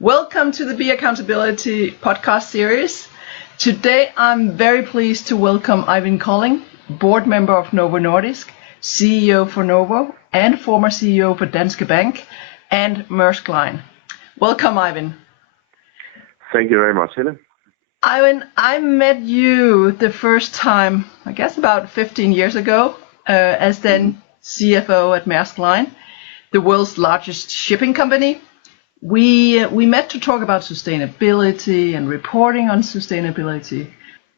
Welcome to the B.Accountability podcast series. Today I'm very pleased to welcome Eivind Kolding, board member of Novo Nordisk, CEO for Novo, and former CEO for Danske Bank and Maersk Line. Welcome, Eivind. Thank you very much, Helle. Eivind, I met you the first time, I guess about 15 years ago, as then CFO at Maersk Line, the world's largest shipping company. We met to talk about sustainability and reporting on sustainability,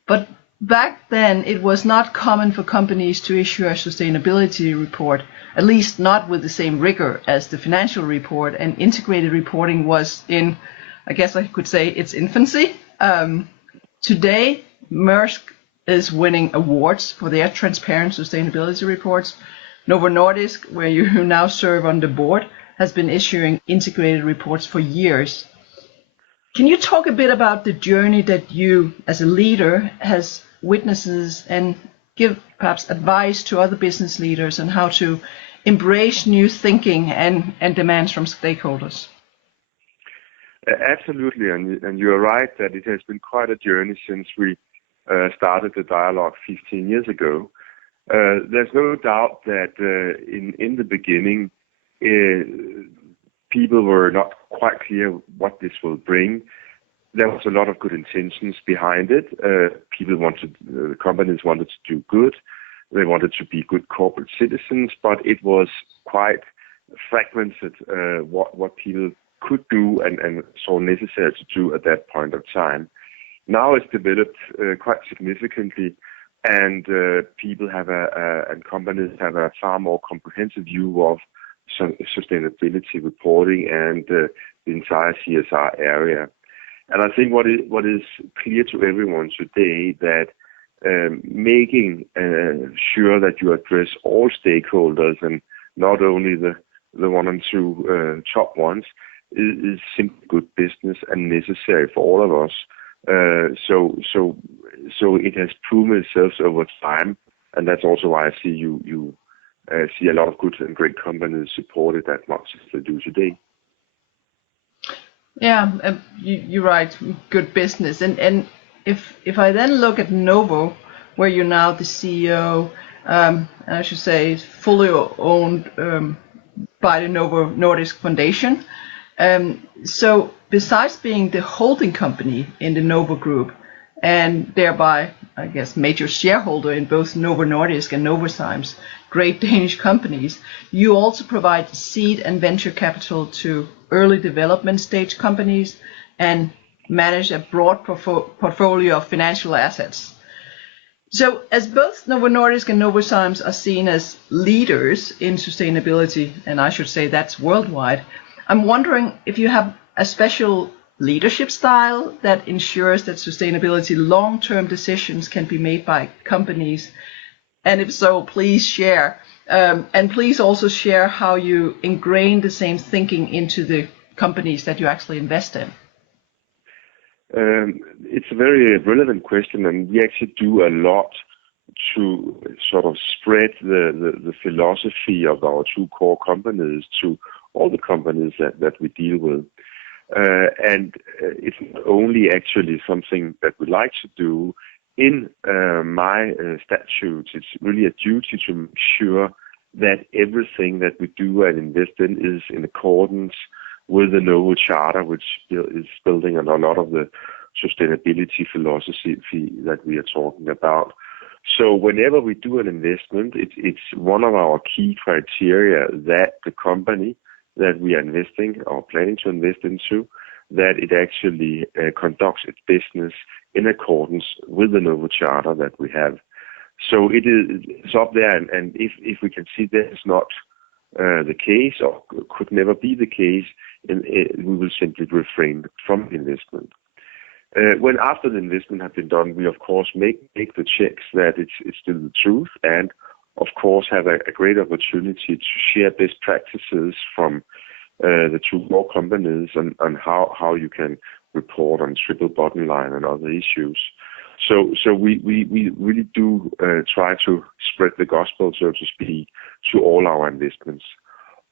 but back then it was not common for companies to issue a sustainability report, at least not with the same rigor as the financial report, and integrated reporting was in, I guess I could say, its infancy. Today, Maersk is winning awards for their transparent sustainability reports. Novo Nordisk, where you now serve on the board, has been issuing integrated reports for years. Can you talk a bit about the journey that you, as a leader, has witnesses and give perhaps advice to other business leaders on how to embrace new thinking and demands from stakeholders? Absolutely, and you're right that it has been quite a journey since we started the dialogue 15 years ago. There's no doubt that in the beginning, people were not quite clear what this will bring. There was a lot of good intentions behind it. Companies wanted to do good. They wanted to be good corporate citizens, but it was quite fragmented what people could do and saw necessary to do at that point of time. Now it's developed quite significantly, and people have and companies have a far more comprehensive view of sustainability reporting and the entire CSR area. And I think what is clear to everyone today that making sure that you address all stakeholders and not only the one and two top ones is simply good business and necessary for all of us. So it has proven itself over time, and that's also why I see you see a lot of good and great companies support it that much as they do today. Yeah, you're right. Good business. And if I then look at Novo, where you're now the CEO, I should say fully owned by the Novo Nordisk Foundation. So besides being the holding company in the Novo Group, and thereby, I guess, major shareholder in both Novo Nordisk and Novozymes, great Danish companies, you also provide seed and venture capital to early development stage companies and manage a broad portfolio of financial assets. So as both Novo Nordisk and Novozymes are seen as leaders in sustainability, and I should say that's worldwide, I'm wondering if you have a special leadership style that ensures that sustainability long-term decisions can be made by companies, and if so, please share. And please also share how you ingrain the same thinking into the companies that you actually invest in. It's a very relevant question, and we actually do a lot to sort of spread the philosophy of our two core companies to all the companies that we deal with. And it's not only actually something that we like to do. In my statutes, it's really a duty to make sure that everything that we do and invest in is in accordance with the Novo Charter, which is building on a lot of the sustainability philosophy that we are talking about. So whenever we do an investment, it's one of our key criteria that the company that we are investing or planning to invest into, that it actually conducts its business in accordance with the Novo Charter that we have. So it's up there, and if we can see that is not the case or could never be the case, we will simply refrain from investment. When after the investment has been done, we of course make the checks that it's still the truth, and of course have a great opportunity to share best practices from the two more companies on how you can report on triple bottom line and other issues. So we really do try to spread the gospel, so to speak, to all our investments.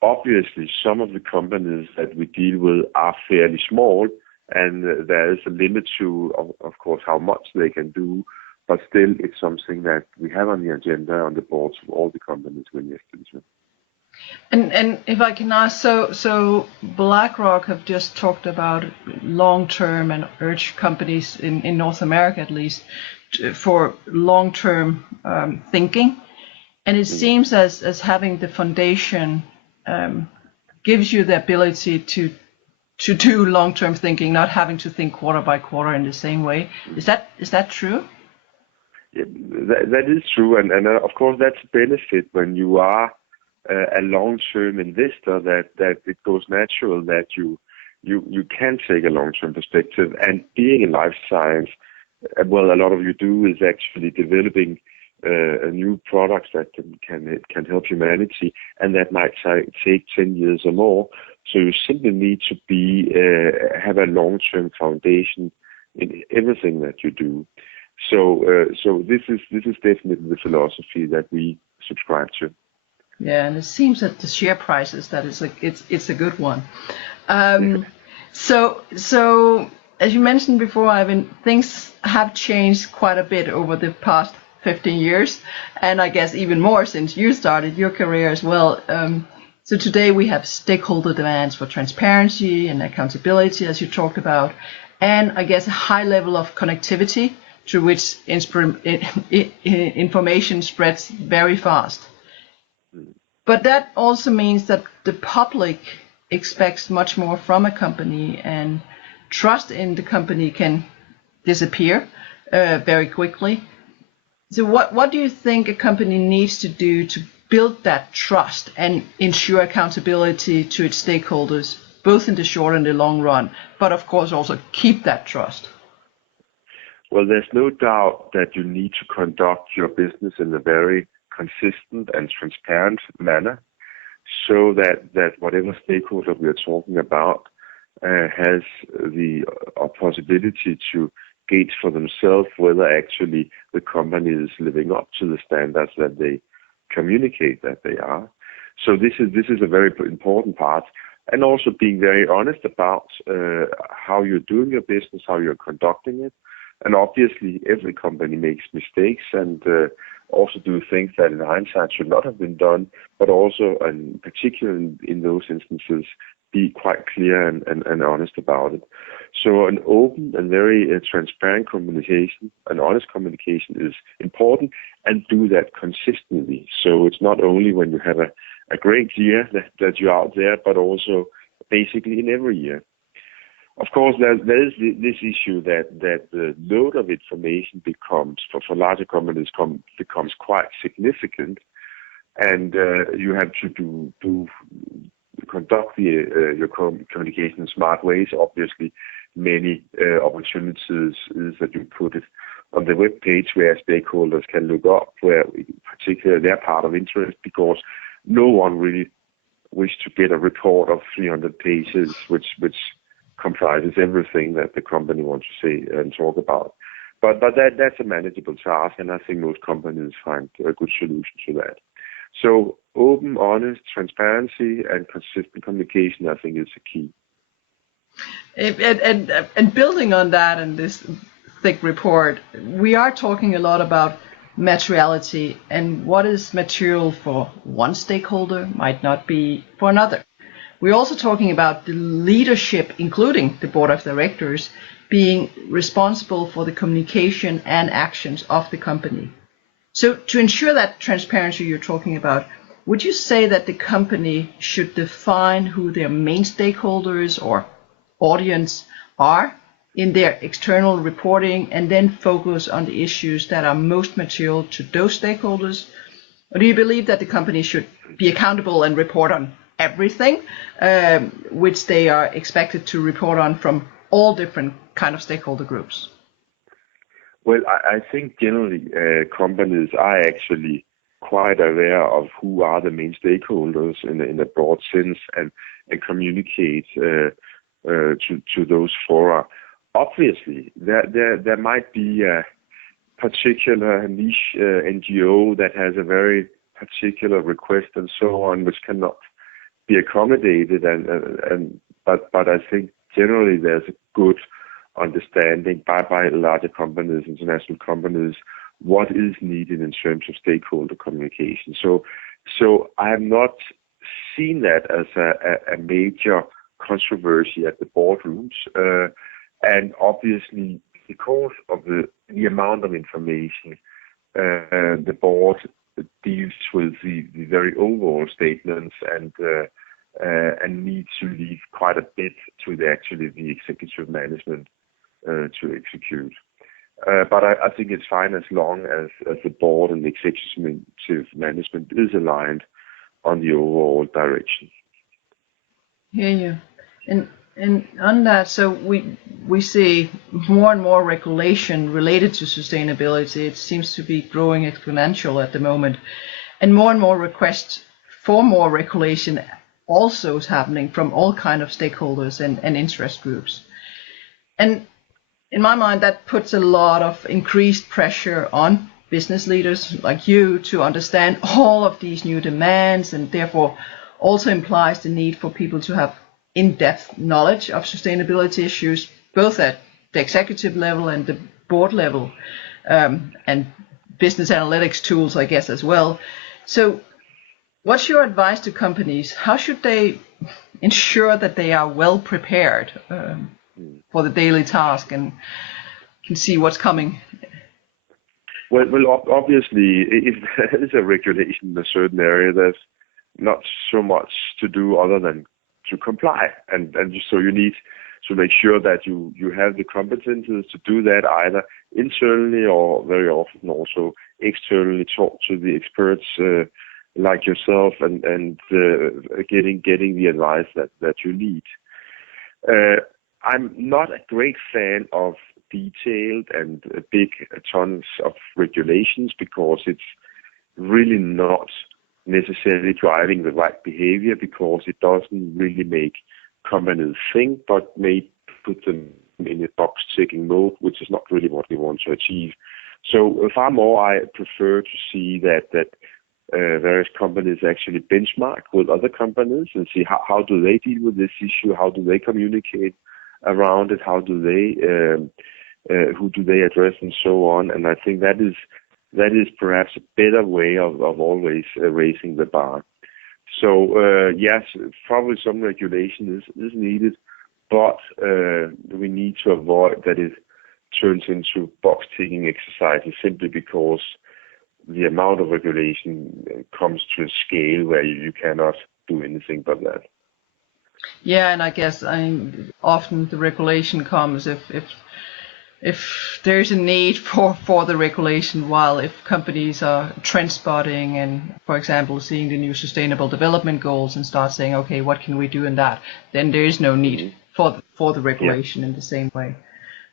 obviously some of the companies that we deal with are fairly small, and there is a limit to, of course, how much they can do. But still, it's something that we have on the agenda on the boards of all the companies we invest into. And if I can ask, so BlackRock have just talked about long-term and urge companies in North America at least for long-term thinking, and it seems as having the foundation gives you the ability to do long-term thinking, not having to think quarter by quarter in the same way. Is that true? Yeah, that is true, and of course that's a benefit when you are a long-term investor, that it goes natural that you can take a long-term perspective. And being in life science, well, a lot of you do is actually developing new products that can help humanity, and that might take 10 years or more. So you simply need to have a long-term foundation in everything that you do. So this is definitely the philosophy that we subscribe to. Yeah, and it seems that the share prices that it's a good one. So as you mentioned before, Eivind, things have changed quite a bit over the past 15 years, and I guess even more since you started your career as well. So today we have stakeholder demands for transparency and accountability, as you talked about, and I guess a high level of connectivity through which information spreads very fast. But that also means that the public expects much more from a company, and trust in the company can disappear very quickly. So what do you think a company needs to do to build that trust and ensure accountability to its stakeholders, both in the short and the long run, but of course also keep that trust? Well, there's no doubt that you need to conduct your business in a very consistent and transparent manner, so that whatever stakeholder we are talking about has the possibility to gauge for themselves whether actually the company is living up to the standards that they communicate that they are. So this is a very important part, and also being very honest about how you're doing your business, how you're conducting it. And obviously, every company makes mistakes and also do things that in hindsight should not have been done, but also, and particularly in those instances, be quite clear and honest about it. So an open and very transparent communication, an honest communication is important, and do that consistently. So it's not only when you have a great year that you're out there, but also basically in every year. Of course, there is this issue that the load of information becomes, for larger companies, becomes quite significant, and you have to conduct your communication in smart ways. Obviously, many opportunities is that you put it on the web page where stakeholders can look up where particularly their part of interest, because no one really wishes to get a report of 300 pages, which comprises everything that the company wants to say and talk about. But that's a manageable task, and I think most companies find a good solution to that. So open, honest, transparency, and consistent communication, I think, is the key. And building on that and this thick report, we are talking a lot about materiality, and what is material for one stakeholder might not be for another. We're also talking about the leadership, including the board of directors, being responsible for the communication and actions of the company. So to ensure that transparency you're talking about, would you say that the company should define who their main stakeholders or audience are in their external reporting, and then focus on the issues that are most material to those stakeholders? Or do you believe that the company should be accountable and report on everything, which they are expected to report on from all different kind of stakeholder groups? Well, I think generally companies are actually quite aware of who are the main stakeholders in a broad sense, and communicate to those fora. Obviously, there might be a particular niche NGO that has a very particular request and so on, which cannot be accommodated, but I think generally there's a good understanding by larger companies, international companies, what is needed in terms of stakeholder communication. So I have not seen that as a major controversy at the boardrooms, and obviously because of the amount of information, the board deals with the very overall statements and needs to leave quite a bit to the executive management to execute. But I think it's fine as long as the board and the executive management is aligned on the overall direction. Hear you. And on that, so we see more and more regulation related to sustainability. It seems to be growing exponential at the moment, and more requests for more regulation also is happening from all kind of stakeholders and interest groups. And in my mind, that puts a lot of increased pressure on business leaders like you to understand all of these new demands, and therefore also implies the need for people to have in-depth knowledge of sustainability issues, both at the executive level and the board level, and business analytics tools, I guess, as well. So what's your advice to companies? How should they ensure that they are well prepared for the daily task and can see what's coming? Well, obviously, if there is a regulation in a certain area, there's not so much to do other than to comply, and so you need to make sure that you have the competences to do that, either internally or very often also externally. Talk to the experts like yourself and getting the advice that you need. I'm not a great fan of detailed and big tons of regulations, because it's really not necessarily driving the right behavior, because it doesn't really make companies think, but may put them in a box-ticking mode, which is not really what we want to achieve. So far more, I prefer to see that various companies actually benchmark with other companies and see how do they deal with this issue, how do they communicate around it, how do they who do they address, and so on. And I think that is perhaps a better way of always raising the bar. So yes, probably some regulation is needed, but we need to avoid that it turns into box-ticking exercises, simply because the amount of regulation comes to a scale where you cannot do anything but that. Yeah, and I guess often the regulation comes if there's a need for the regulation, while if companies are trend spotting and, for example, seeing the new sustainable development goals and start saying, okay, what can we do in that, then there is no need for the regulation in the same way.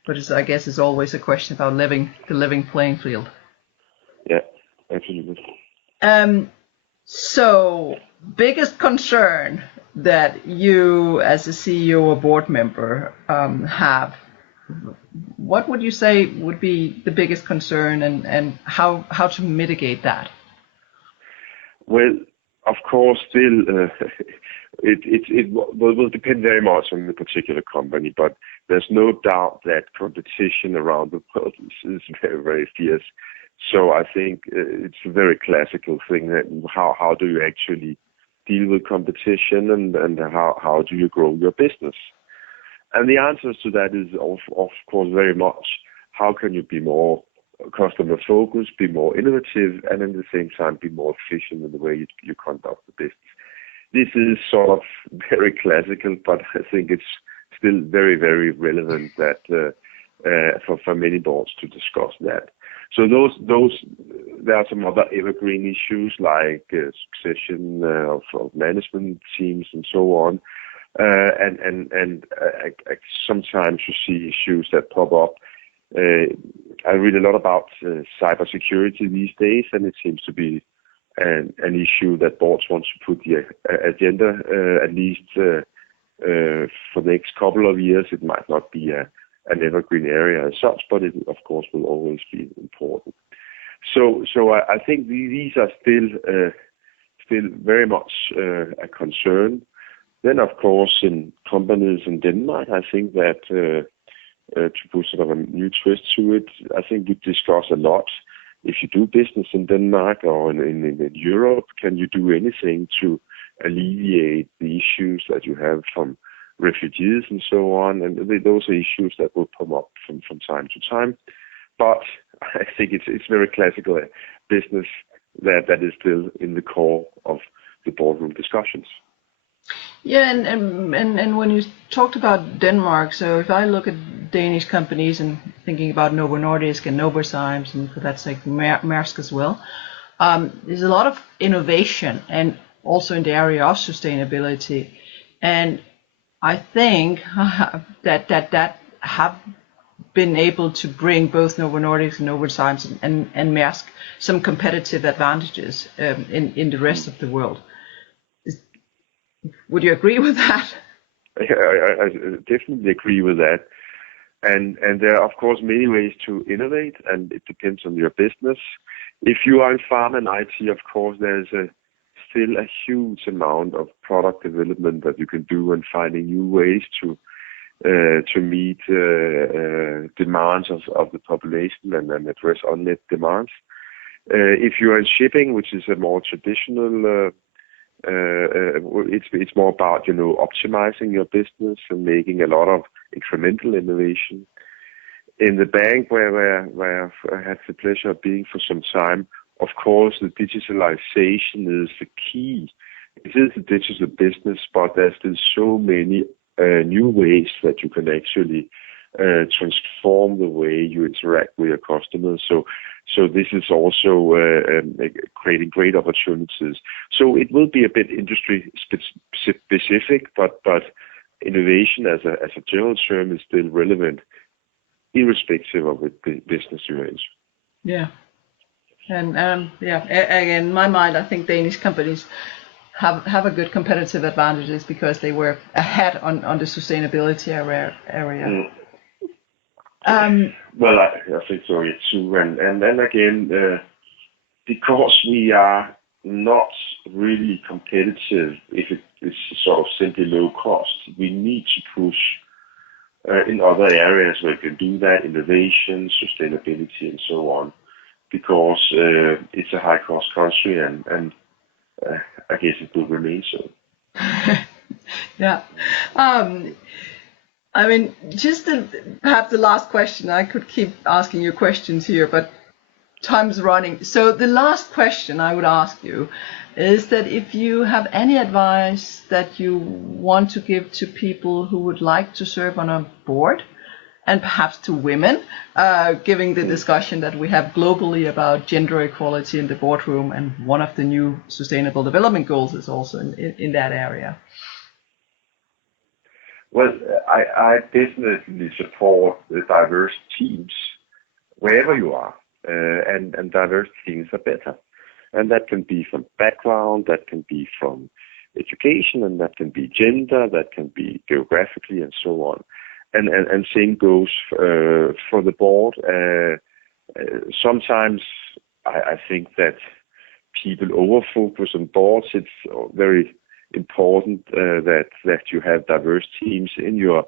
But I guess it's always a question about the living playing field. Yeah, absolutely. So, biggest concern that you as a CEO or board member have, what would you say would be the biggest concern, and how to mitigate that? Well, of course, still it will depend very much on the particular company, but there's no doubt that competition around the world is very, very fierce. So I think it's a very classical thing that how do you actually deal with competition, and how do you grow your business? And the answers to that is of course very much how can you be more customer focused, be more innovative, and at the same time be more efficient in the way you conduct the business. This is sort of very classical, but I think it's still very, very relevant that for many boards to discuss that. So there are some other evergreen issues like succession of management teams and so on, and sometimes you see issues that pop up. I read a lot about cybersecurity these days, and it seems to be an issue that boards want to put the agenda, at least for the next couple of years. It might not be an evergreen area as such, but it of course will always be important. So I think these are still very much a concern. Then, of course, in companies in Denmark, I think that to put sort of a new twist to it, I think we discuss a lot. If you do business in Denmark or in Europe, can you do anything to alleviate the issues that you have from refugees and so on? And those are issues that will come up from time to time. But I think it's very classical business that is still in the core of the boardroom discussions. Yeah, and when you talked about Denmark, so if I look at Danish companies and thinking about Novo Nordisk and Novozymes, and for that sake Maersk as well, there's a lot of innovation and also in the area of sustainability, and I think that have been able to bring both Novo Nordisk and Novozymes and Maersk some competitive advantages in the rest of the world. Would you agree with that? I definitely agree with that. And there are, of course, many ways to innovate, and it depends on your business. If you are in pharma and IT, of course, there's still a huge amount of product development that you can do and finding new ways to meet demands of the population and address unmet demands. If you are in shipping, which is a more traditional it's more about, optimizing your business and making a lot of incremental innovation. In the bank where I had the pleasure of being for some time, of course, the digitalization is the key. It is a digital business, but there's still so many new ways that you can actually transform the way you interact with your customers. So this is also creating great opportunities. So it will be a bit industry specific, but innovation as a general term is still relevant, irrespective of the business you're in. Yeah, and again, in my mind, I think Danish companies have a good competitive advantages because they were ahead on the sustainability area. Well, I think so too, and then again, because we are not really competitive if it is sort of simply low cost, we need to push in other areas where we can do that, innovation, sustainability, and so on, because it's a high cost country, and I guess it will remain so. Yeah. I mean, just perhaps the last question. I could keep asking you questions here, but time's running. So the last question I would ask you is that if you have any advice that you want to give to people who would like to serve on a board, and perhaps to women, given the discussion that we have globally about gender equality in the boardroom, and one of the new Sustainable Development Goals is also in that area. Well, I definitely support the diverse teams wherever you are, and diverse teams are better. And that can be from background, that can be from education, and that can be gender, that can be geographically, and so on. And same goes for the board. Sometimes I think that people over-focus on boards. It's very important that you have diverse teams in your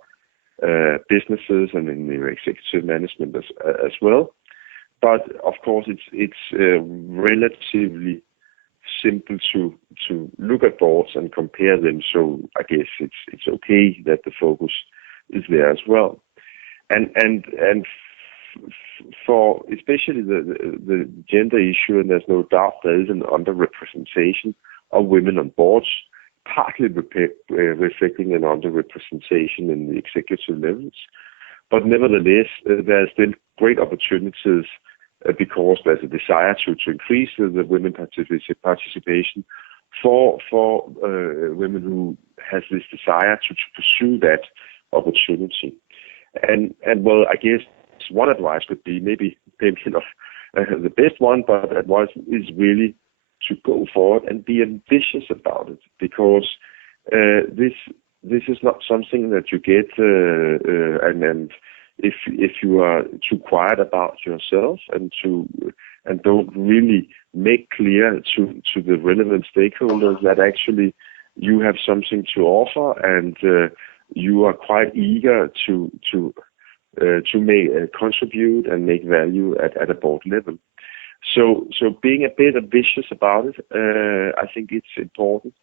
businesses and in your executive management as well. But of course, it's relatively simple to look at boards and compare them. So I guess it's okay that the focus is there as well. And for especially the gender issue, and there's no doubt there is an underrepresentation of women on boards, partly reflecting an underrepresentation in the executive levels. But nevertheless, there are still great opportunities because there's a desire to increase the women participation for women who has this desire to pursue that opportunity. And well, I guess one advice could be maybe not the best one, but advice is really to go forward and be ambitious about it, because this is not something that you get and if you are too quiet about yourself and don't really make clear to the relevant stakeholders that actually you have something to offer, and you are quite eager to contribute and make value at a board level. So being a bit ambitious about it, I think it's important.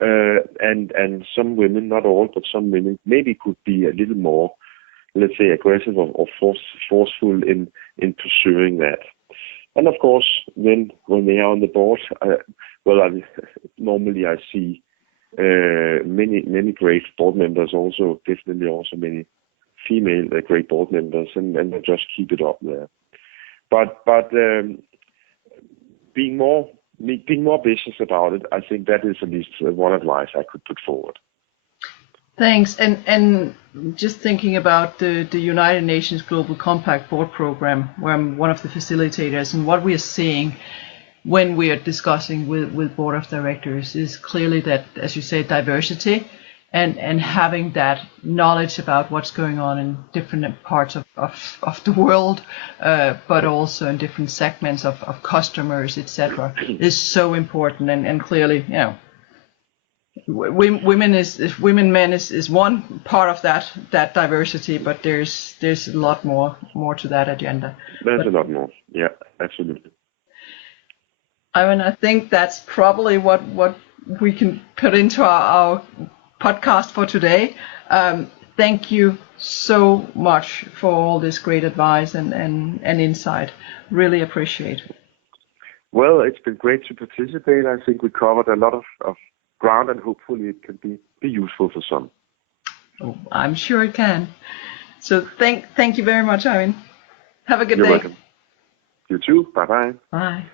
And some women, not all, but some women maybe could be a little more, let's say, aggressive or forceful in pursuing that. And of course, then when they are on the board, normally I see many great board members, also definitely also many female great board members, and they just keep it up there. But being more ambitious about it, I think that is at least one advice I could put forward. Thanks. And just thinking about the United Nations Global Compact Board Program, where I'm one of the facilitators, and what we are seeing when we are discussing with board of directors is clearly that, as you say, diversity and having that knowledge about what's going on in different parts of the world, but also in different segments of customers, etc., is so important. And clearly, you know, women men is one part of that diversity, but there's a lot more to that agenda. There's a lot more. Yeah, absolutely. I think that's probably what we can put into our podcast for today. Thank you so much for all this great advice and insight. Really appreciate it. Well, it's been great to participate. I think we covered a lot of ground, and hopefully it can be useful for some. Oh, I'm sure it can. So thank you very much, Eivind. Have a good day. You're welcome. You too. Bye-bye. Bye.